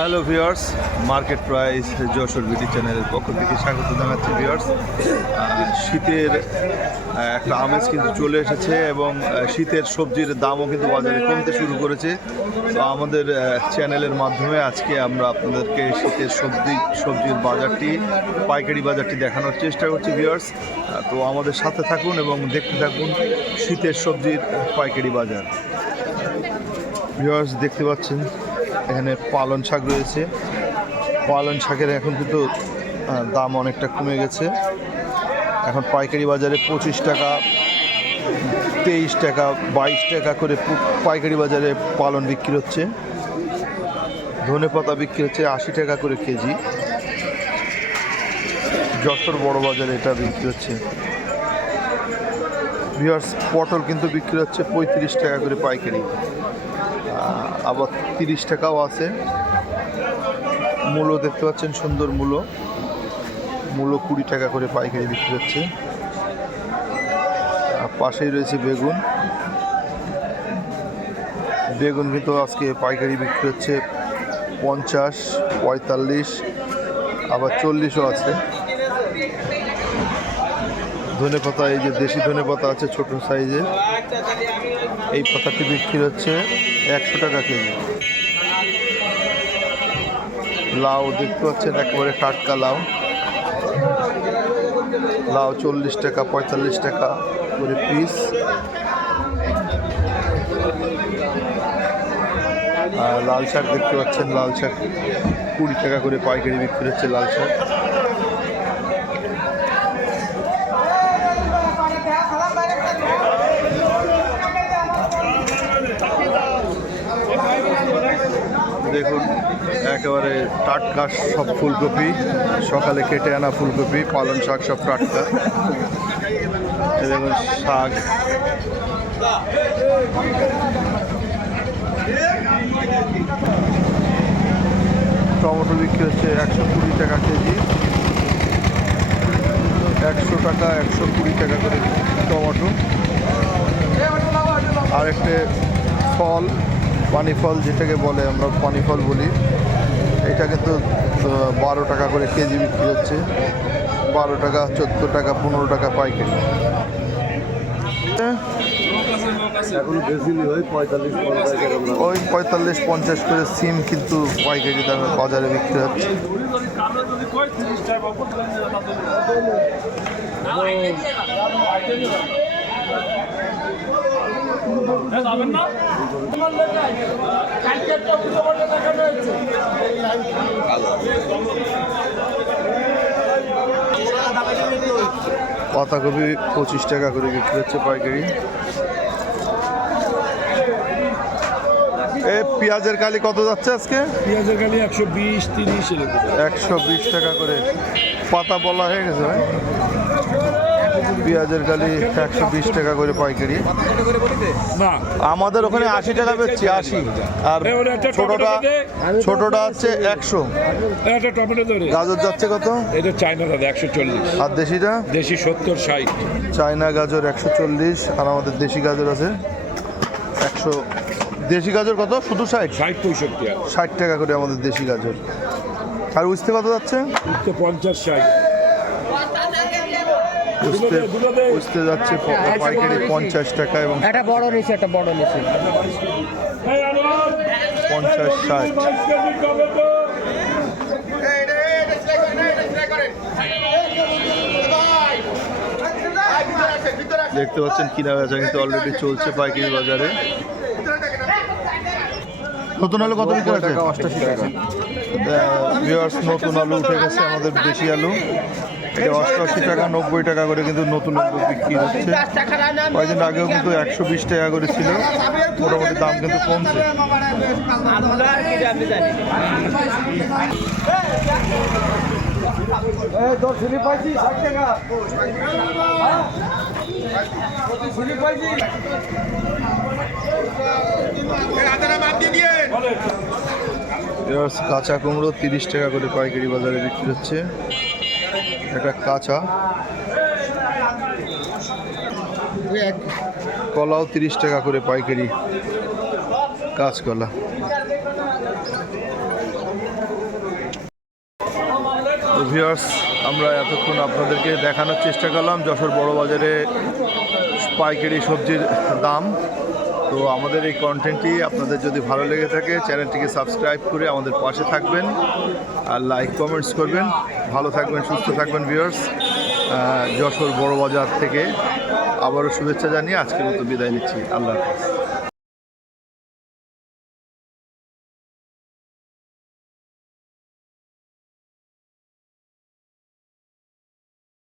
Hello viewers market price Jessore BD চ্যানেলের পক্ষ থেকে স্বাগত জানাচ্ছি ভিউয়ার্স শীতের একটা আমেজ কিন্তু চলে এসেছে এবং শীতের সবজির দামও কিন্তু বাজারে কমতে শুরু করেছে। তো আমাদের চ্যানেলের মাধ্যমে আজকে আমরা আপনাদেরকে শীতের সবজি, সবজির বাজারটি, পাইকারি বাজারটি দেখানোর চেষ্টা করছি ভিউয়ার্স তো আমাদের সাথে থাকুন এবং দেখতে থাকুন শীতের সবজির পাইকারি বাজার। ভিউয়ার্স দেখতে পাচ্ছেন? এখানে পালন শাক রয়েছে। পালন শাকের এখন কিন্তু দাম অনেকটা কমে গেছে। এখন পাইকারি বাজারে পঁচিশ টাকা, তেইশ টাকা, বাইশ টাকা করে পাইকারি বাজারে পালন বিক্রি হচ্ছে। ধনে পাতা বিক্রি হচ্ছে আশি টাকা করে কেজি। যশোর বড় বাজারে এটা বিক্রি হচ্ছে। ভিউয়ার্স, পটল কিন্তু বিক্রি হচ্ছে পঁয়ত্রিশ টাকা করে পাইকারি। আবার তিরিশ টাকাও আছে। মূলো দেখতে পাচ্ছেন, সুন্দর মূলো। মূলো কুড়ি টাকা করে পাইকারি বিক্রি হচ্ছে। আর পাশেই রয়েছে বেগুন। বেগুন কিন্তু আজকে পাইকারি বিক্রি হচ্ছে পঞ্চাশ, পঁয়তাল্লিশ, আবার চল্লিশও আছে। ধনে পাতা, এই যে দেশি ধনে পাতা আছে ছোট সাইজের এই পাতাটি বিক্রি হচ্ছে একশো টাকা কেজি। লাউ দেখতে পাচ্ছেন একেবারে টাটকা লাউ। লাউ চল্লিশ টাকা, পঁয়তাল্লিশ টাকা করে পিস আর লাল শাক দেখতে পাচ্ছেন, লাল শাক কুড়ি টাকা করে পাইকারি বিক্রি হচ্ছে লাল শাক দেখুন একেবারে টাটকা সব ফুলকপি, সকালে কেটে আনা ফুলকপি, পালং শাক সব টাটকা। শাক। টমেটো বিক্রি হচ্ছে একশো কুড়ি টাকা কেজি। একশো টাকা, একশো কুড়ি টাকা করে টমেটো। আর একটা ফল, পানি ফল যেটাকে বলে আমরা পানি ফল বলি। এটা কিন্তু বারো টাকা করে কেজি বিক্রি হচ্ছে। বারো টাকা চোদ্দ টাকা পনেরো টাকা পাইকারি। হয়। ওই পঁয়তাল্লিশ পঞ্চাশ করে সিম কিন্তু পাইকারি দামে বাজারে বিক্রি হচ্ছে। যাবেন না? একটা পুজো দেখানো হয়েছে। পাতাকপি পঁচিশ টাকা করে বিক্রি হচ্ছে পাইকারি। এ পেঁয়াজের কালি কত যাচ্ছে আজকে? পেঁয়াজের কালি একশো বিশ তিরিশ এরকম। একশো বিশ টাকা করে। পাতা বলা হয়ে গেছে ভাই। পেঁয়াজের কালি একশো বিশ টাকা করে পাইকারি। আমাদের ওখানে আশি টাকা বেচছি আশি। আর ছোটটা ছোটটা হচ্ছে একশো। গাজর যাচ্ছে কত? এটা চায়না দাদা একশো চল্লিশ। আর দেশিটা? দেশি সত্তর ষাট। চায়না গাজর একশো চল্লিশ আর আমাদের দেশি গাজর আছে একশো। দেশি গাজর কত? শুধু ষাট? ষাট পঁয়ষট্টি ষাট টাকা করে আমাদের দেশি গাজর। আর উস্তে কত যাচ্ছে? উঠতে পঞ্চাশ ষাট। উস্তে। উস্তে যাচ্ছে পাইকারি পঞ্চাশ টাকা এবং একটা বড় নিচে একটা বড় নিচে পঞ্চাশ ষাট। দেখতে পাচ্ছেন কিনা বেচা কিন্তু অলরেডি চলছে পাইকারি বাজারে। নতুন আলু কত বিক্রি আছে অষ্টাশি টাকা। ভিউয়ার্স নতুন আলু উঠে গেছে আমাদের দেশি আলু। এটা অষ্টআশি টাকা নব্বই টাকা করে কিন্তু নতুন আলু বিক্রি হচ্ছে। কয়েকদিন আগেও কিন্তু একশো বিশ টাকা করে ছিল। মোটামুটি দাম কিন্তু কমছে। এবার কাঁচা কুমড়ো তিরিশ টাকা করে পাইকারি বাজারে বিক্রি হচ্ছে। একটা কাঁচা। কলাও তিরিশ টাকা করে পাইকারি। কাঁচকলা। তো ভিউয়ার্স আমরা এতক্ষণ আপনাদেরকে দেখানোর চেষ্টা করলাম যশোর বড় বাজারে পাইকারি সবজির দাম। তো আমাদের এই কন্টেন্টটি আপনাদের যদি ভালো লেগে থাকে চ্যানেলটিকে সাবস্ক্রাইব করে আমাদের পাশে থাকবেন আর লাইক কমেন্টস করবেন। ভালো থাকবেন, সুস্থ থাকবেন ভিউয়ার্স যশোর বড় বাজার থেকে আবারও শুভেচ্ছা জানিয়ে আজকের মতো বিদায় নিচ্ছি। আল্লাহ হাফিজ।